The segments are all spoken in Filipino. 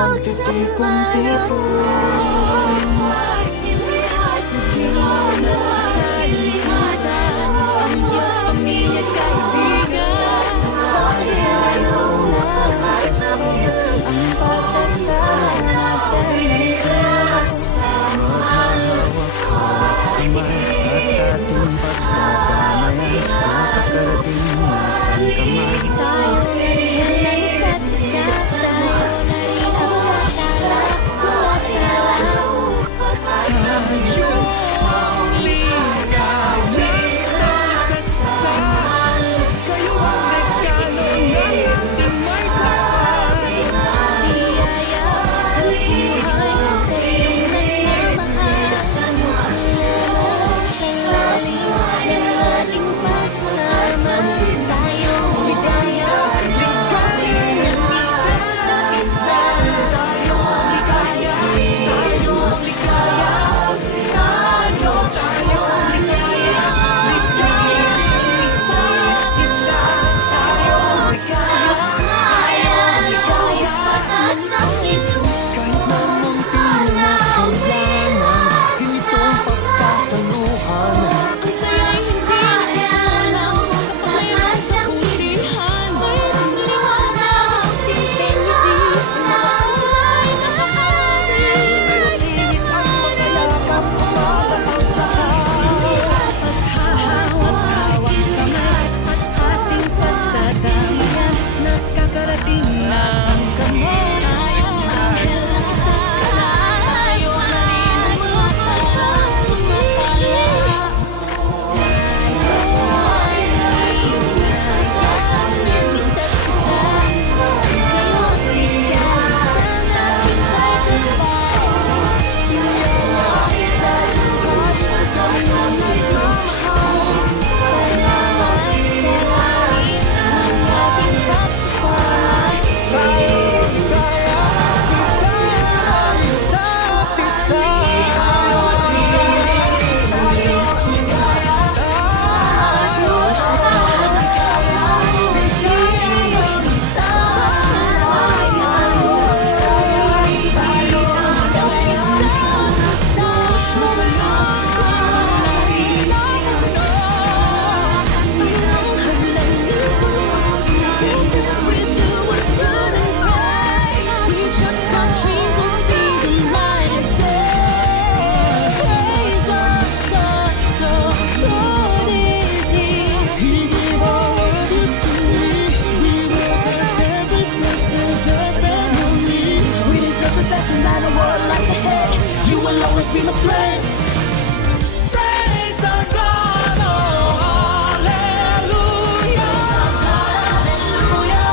pagtitipunti po. Ang Diyos, pamilya, kaibigan, ang At ating pagdadamayan, makakarating na saan ka man. Always be my strength. Praise our God, oh hallelujah. Praise our God, hallelujah.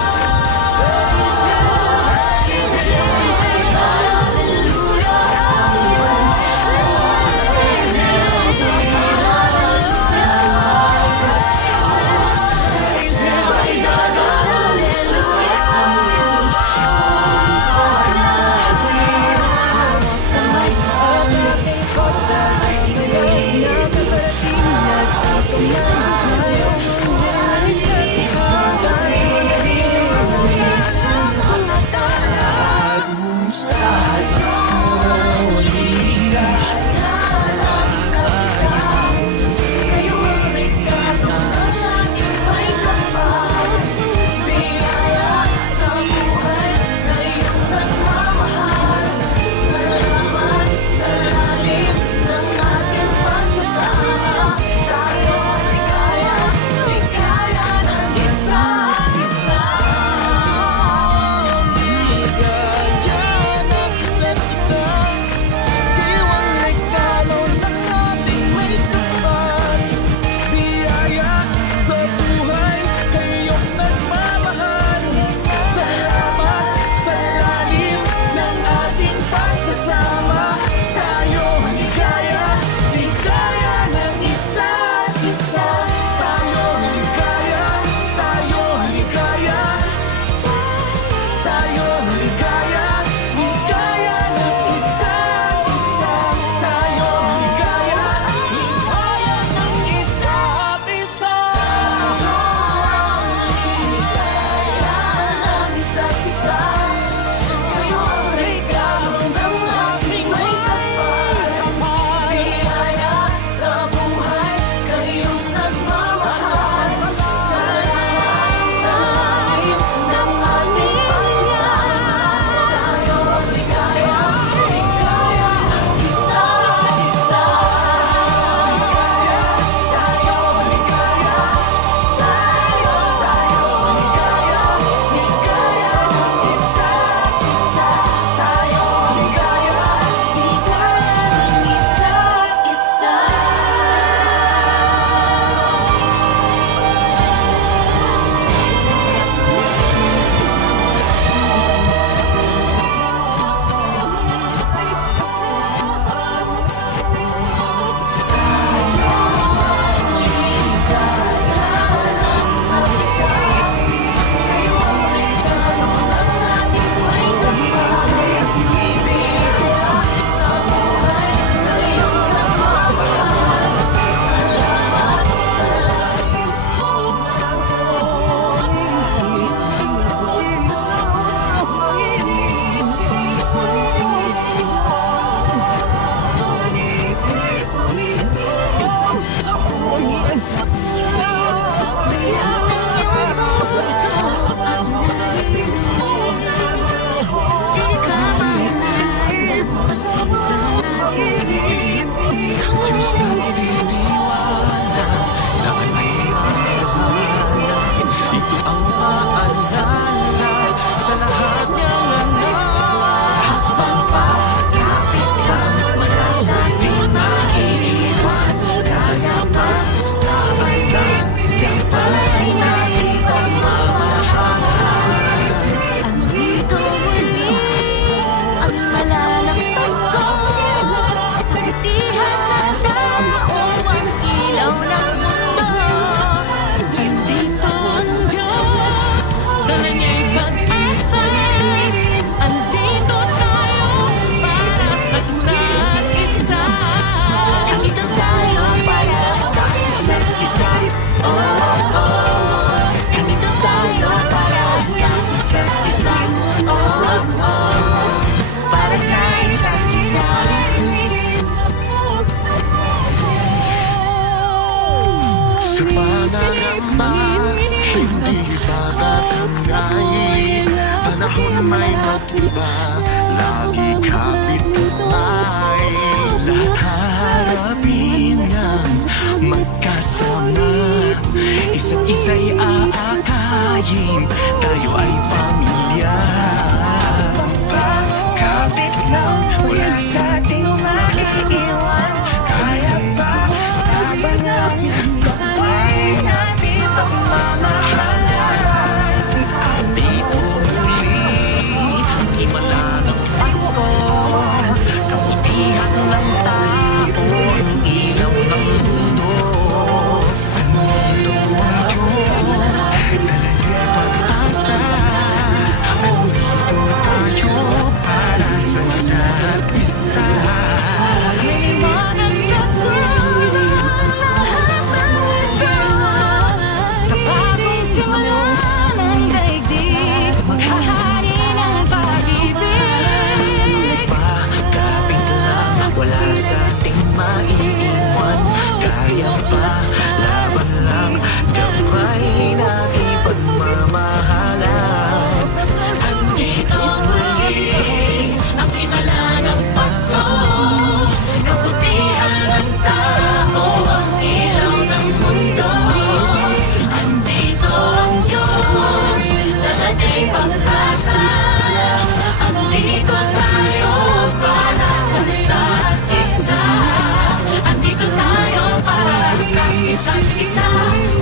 Praise our God, hallelujah. Praise our God, hallelujah. may mag-iba, lagi kapit-bahay. Lahat harapin ng magkasama, isa't isa'y aakayin, tayo ay pamilya. Kapit lang, wala sa ating maiiwan. Kaya ba, laban lang, kapay natin pagmamahalan. At dito muli, himala ng Pasko, kabutihan ng tao, ang ilaw ng mundo. Andito ang Diyos, talagay pag-asa. Andito tayo para sa isa't isa. Liwanag sa dulo, lahat ng ito. Sa bagong simula ng daigdig, maghahari ng pag-ibig. Magkapit lang, wala sa ating maiiwan. Kaya pa, laban lang, gabay natin pagmamahalan. Andito muli ang himala ng Pasko, kabutihan ng tao, ang ilaw ng mundo. Andito ang Diyos, talagay pag-asa. Andito tayo para sa isa't isa. Andito tayo para sa isa't isa.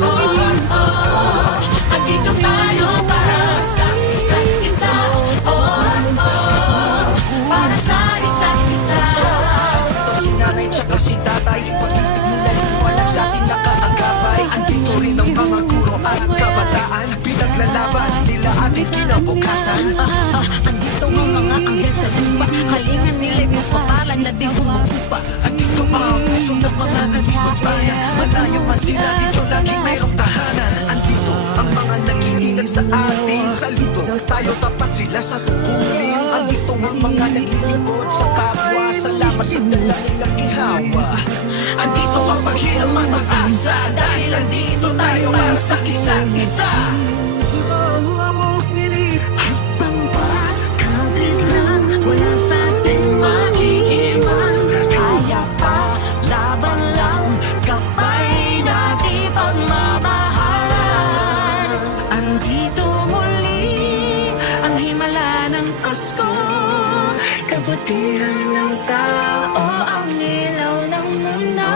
Oh, oh. Andito tayo para sa isa't isa. Oh, oh. Para sa isa't isa. Ito si nanay tsaka si tatay, pag-ibig nila liwanag sa ating nakaagapay. Andito rin ang mga guro at kabataan, pinaglalaban nila ating kinabukasan. Andito ang mga anghel sa lupa, kalingan nila'y mapapalan na di humuhupa. Andito ang puso ng mga nagpapaya, malayo man sila dito laging mayroong tahanan. Andito ang mga nag-iingat sa ating saludo, tayo tapat sila sa tungkulin. Andito ang mga naglilingkod sa kapwa, salamat sa dala nilang ginhawa. Andito ang paghinang mag-asa, dahil andito tayo para sa isa't isa. Habang kapit lang, wala sa ating Mag-iiwan, kaya pa, laban lang, kapay natin pagmamahalan. Andito muli ang himala ng Pasko, kabutihan ng tao, ang ilaw ng mundo.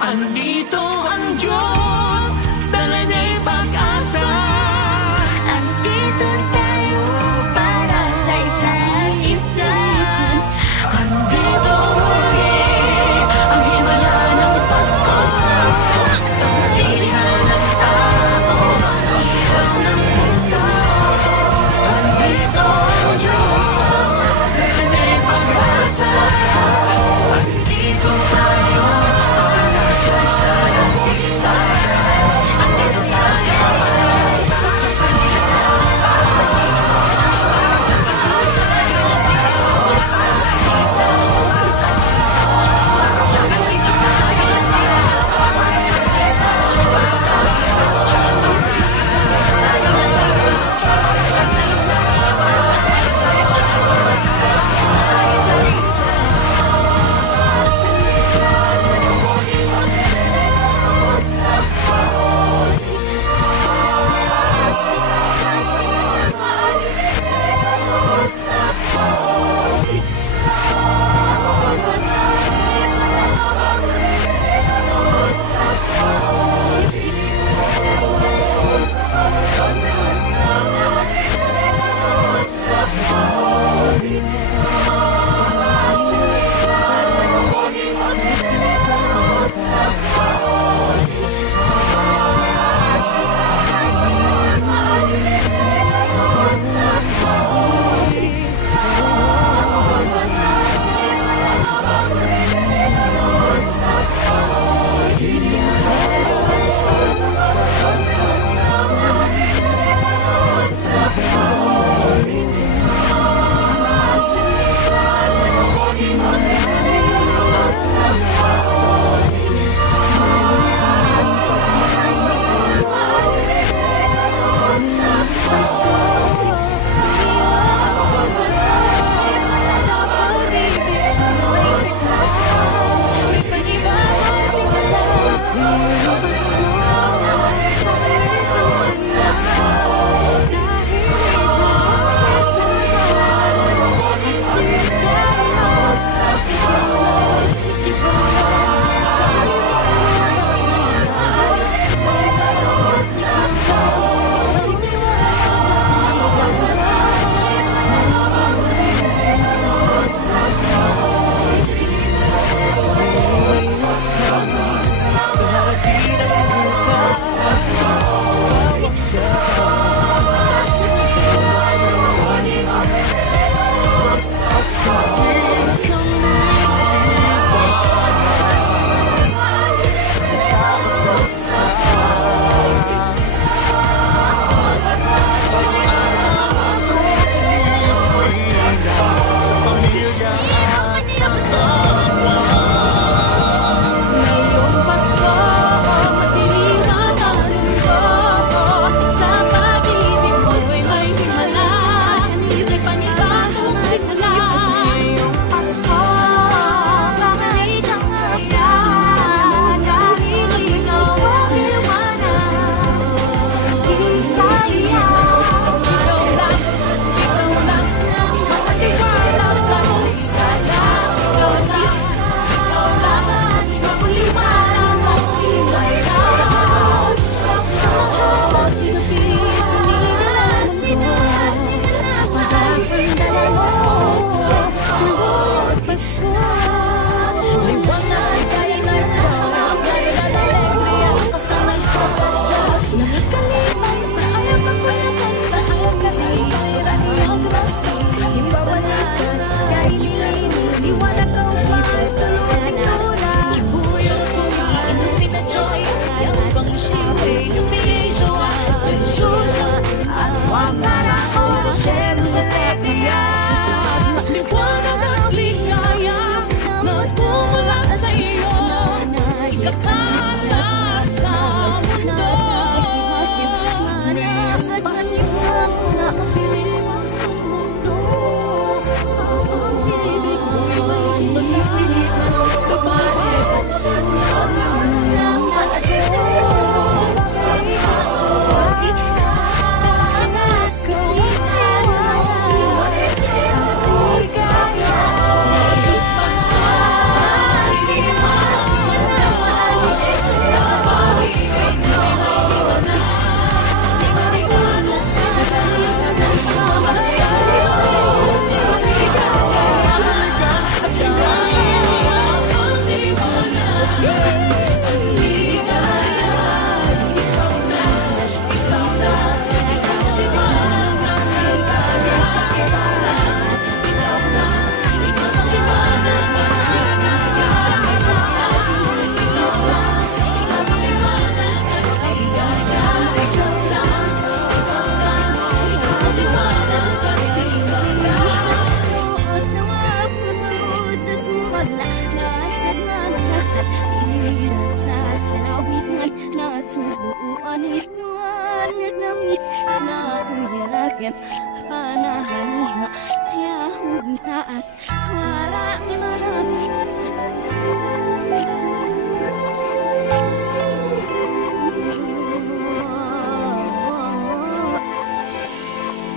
Andito ang Diyos, dala niya'y pag-asa. Andito tayo para sa isa't isa. Andito muli ang himala ng Pasko, kabutihan ng tao, ang ilaw ng mundo. Andito ang Diyos, dala niya'y pag-asa. Subuan ituan namit na uyakem panahani nga yahug taas warang imaran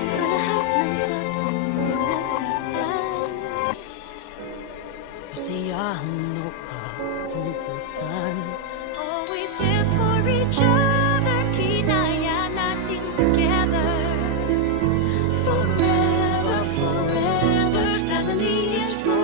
sa lahat ng taong nagdaan Kasiyahan mo pa pumputan. always there for each other kinaya natin together forever forever family is forever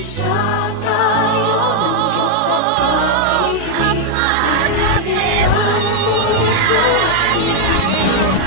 Isa tayo ng Diyos sa pag-ibig. Isang puso at isang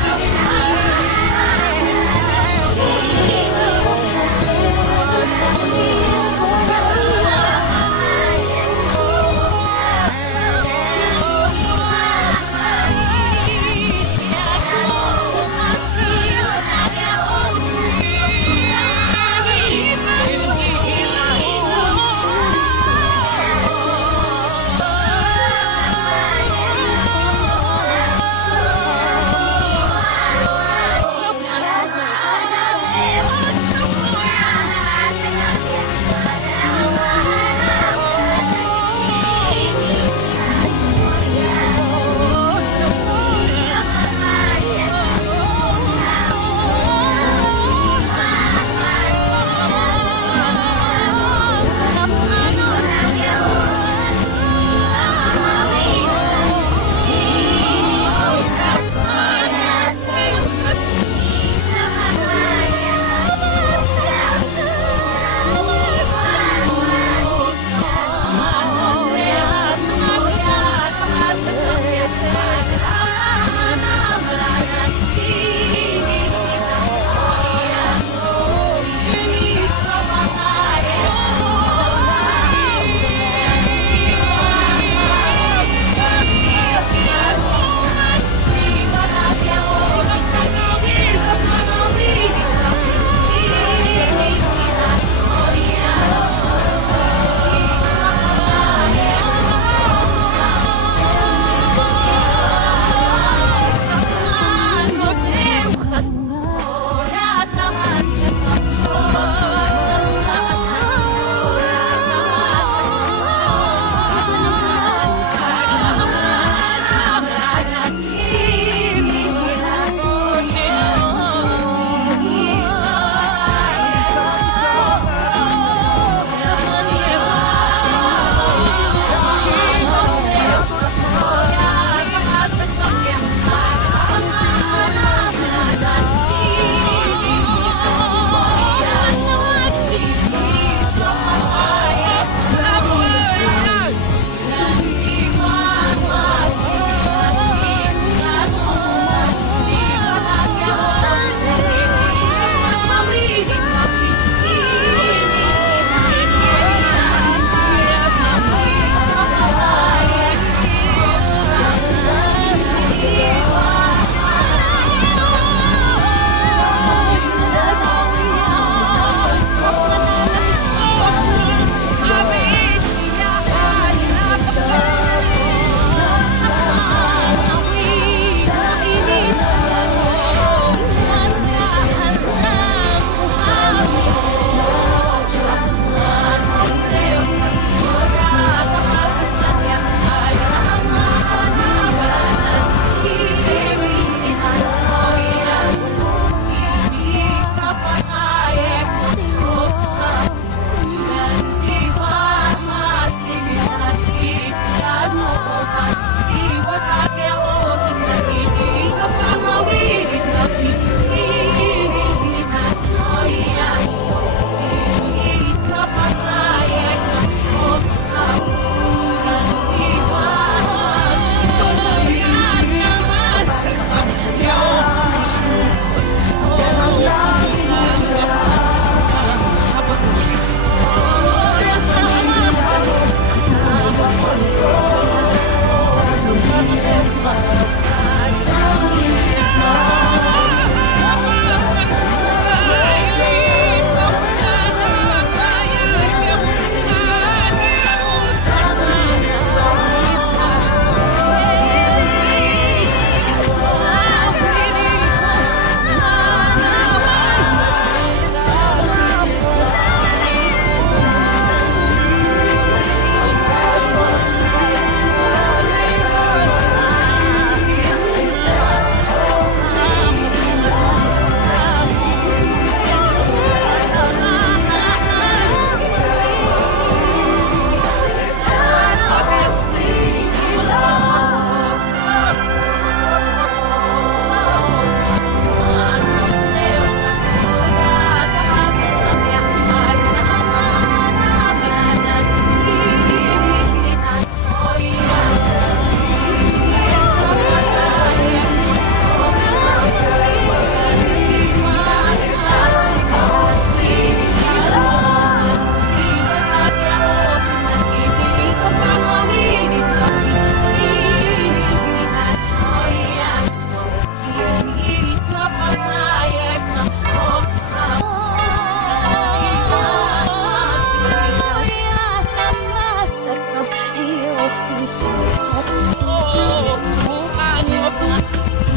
Oh, bukaan mo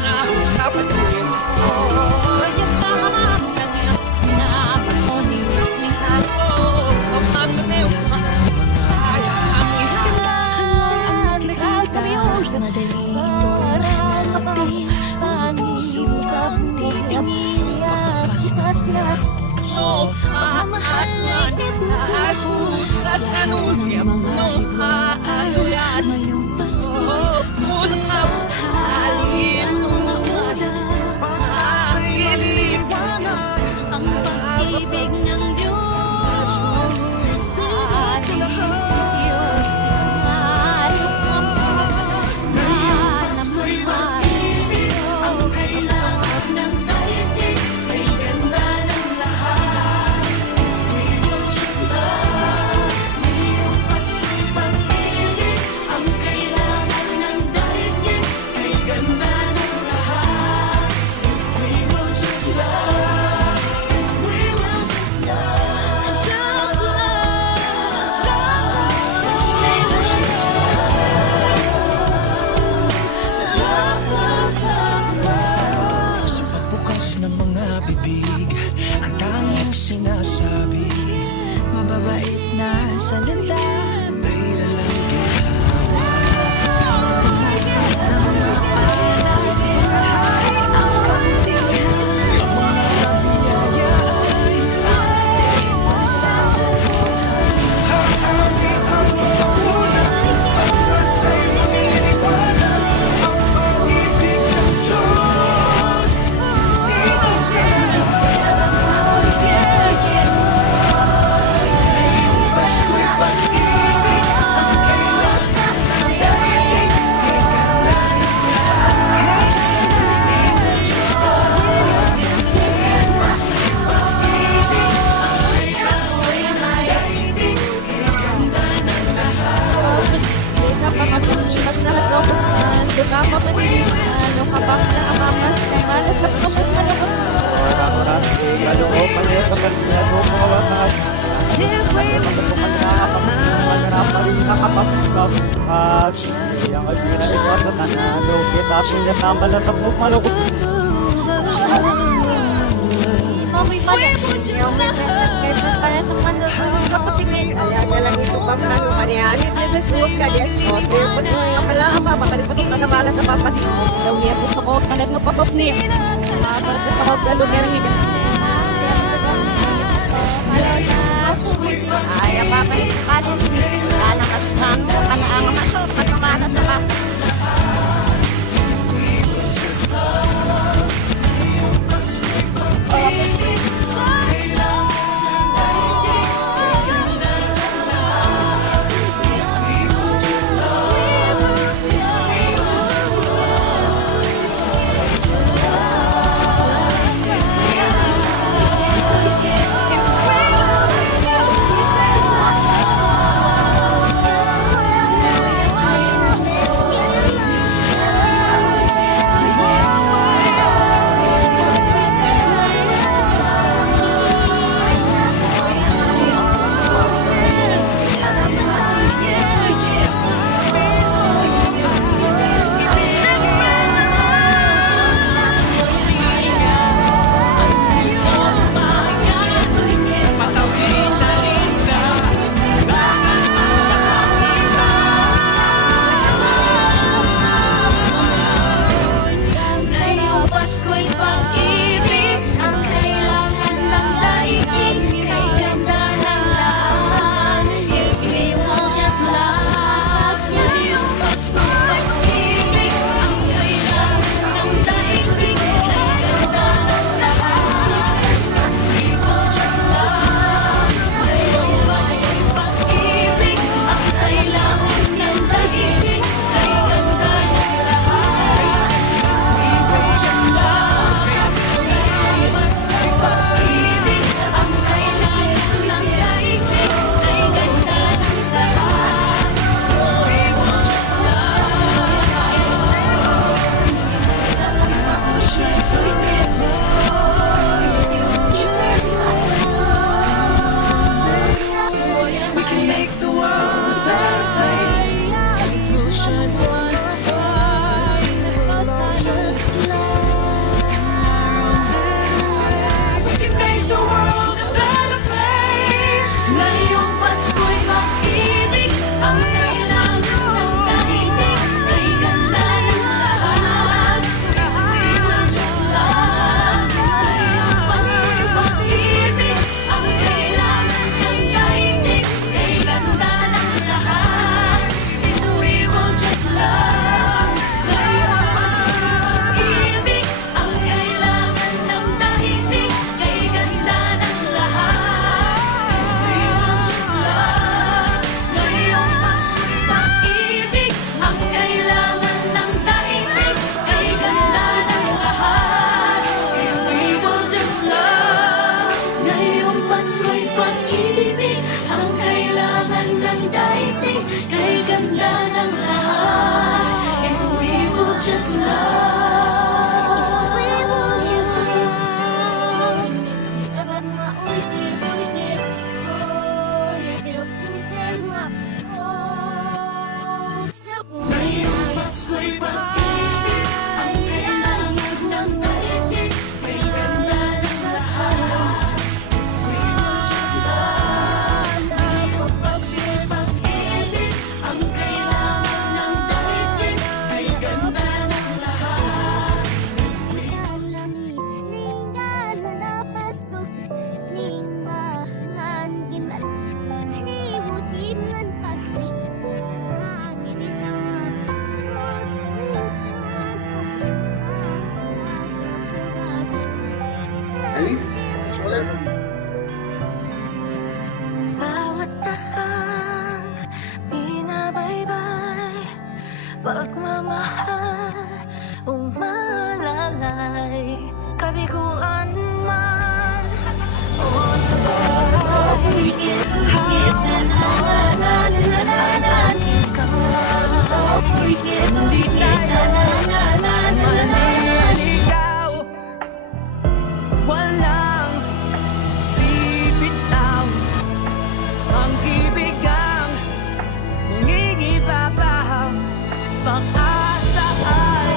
na sa patuloy. Oh, yes, tama. Na ako ni Sweetheart. Oh, sa mga neo. Ay, sa akin. Madali itong hanapin ang iyong titingin So, mahal na ako sa sanuyam ng aaluyan. ngayong Pasko. Oh, unang mahalin mo ay iliwanag. Ang pag-ibig ng Diyos sa iyo ay umamsak na naman ang lahat ng daigdig ay ganda ng lahat. If we will just love, ngayong Pasko'y pag-ibig ang kailangan ng daigdig ay ganda ng lahat. If we will just love, if we will just love, just love. Sa pagbukas ng mga bibig, ang tanging sinasabi, Mababait na salita. may dalang ginhawa. Sa'yo naniniwala ang pag-ibig ng Diyos. Sino sa'yo? Pasko'y pag-ibig ang kailangan ng daigdig ay ganda ng lahat. Pasko'y pag-ibig ang kailangan ng daigdig ay ganda ng lahat. Kalooban niya sa kasya mo kawasan. Yang ginagawa sa tanado, kita sinasama na sa pumalukot. Mami pala, yung may present kayo para sa mandoon kapatid. Alala ito pa mga manianit na nasuot ka diyan. O, tapos mo yung pala pa, makalipot ka na bala sa papas. Daw niya po sa kong kanet mo papapni. Salamat sa kong galo niya rin. Ay, apa pa yung kanin. Anak at santo, kanaang masok, katumana sa ka. just love, We will just live. ngayong Pasko'y pag-ibig ang kailangan ng daigdig, kay ganda ng lahat. If we will just love, ngayong Pasko'y pag-ibig ang kailangan ng daigdig, kay ganda ng lahat. Bawat tahang binabaybay, pagmamahal umalalay, kabiguan man o higit na nanananan, ikaw ang higit Maniligaw, walang bibitaw, ang ibig ang nangingibabaw, pag-asa ay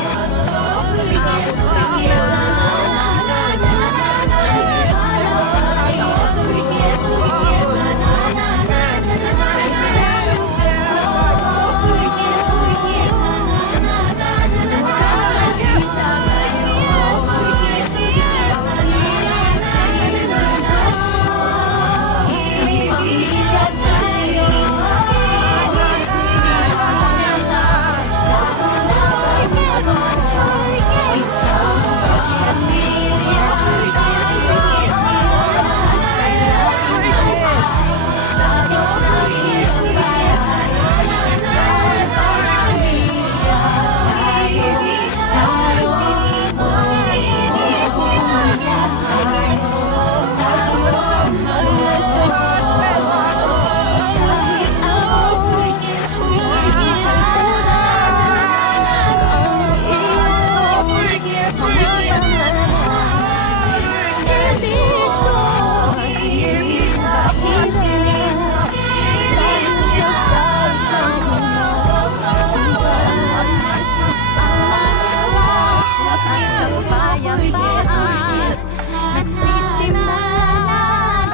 nagsisimulan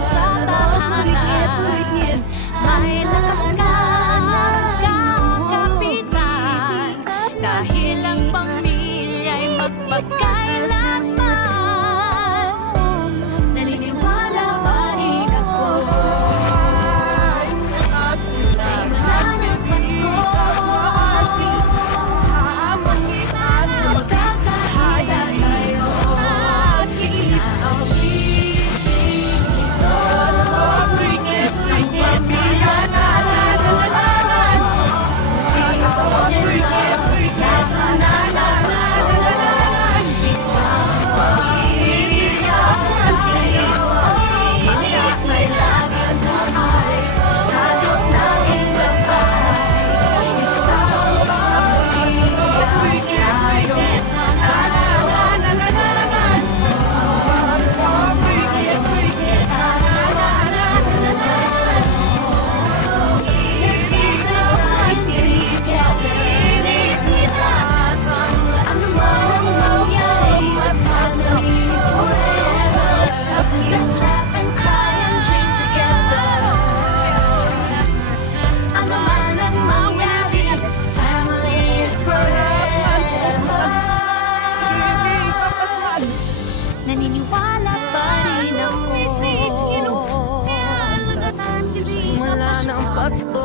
sa tahanan, may lakas ka magkakapitan, dahil ang pamilya'y magpagkailanman. Naniniwala pa rin ako sa imahan ng Pasko, habang iba sa kahayan tayo. Isang pamilya na nalalaman, isang pamilya ay laging sumay sa Diyos nating pagpasay. Isang pamilya Let's laugh and cry and dream together. Ano man ang mangyari, family is forever. Naniniwala pa rin ako mula ng Pasko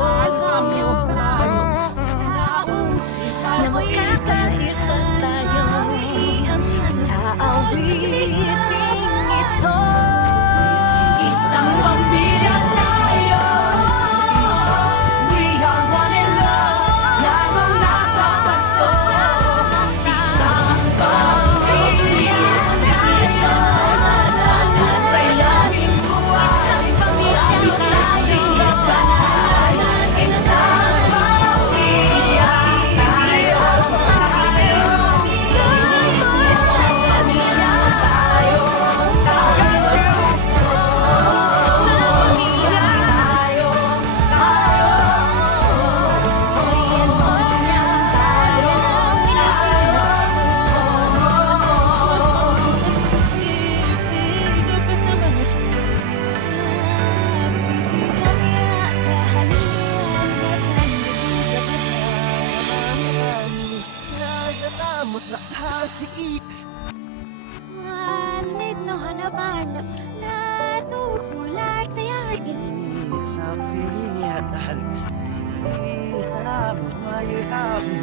na magkakaisa tayo sa awiting ito. Isang pamilya tayo, we are one in love, lalo na sa Pasko. Isang pamilya tayo, sa ilahing buhay, isang pamilya tayo, isang pamilya tayo. mahirap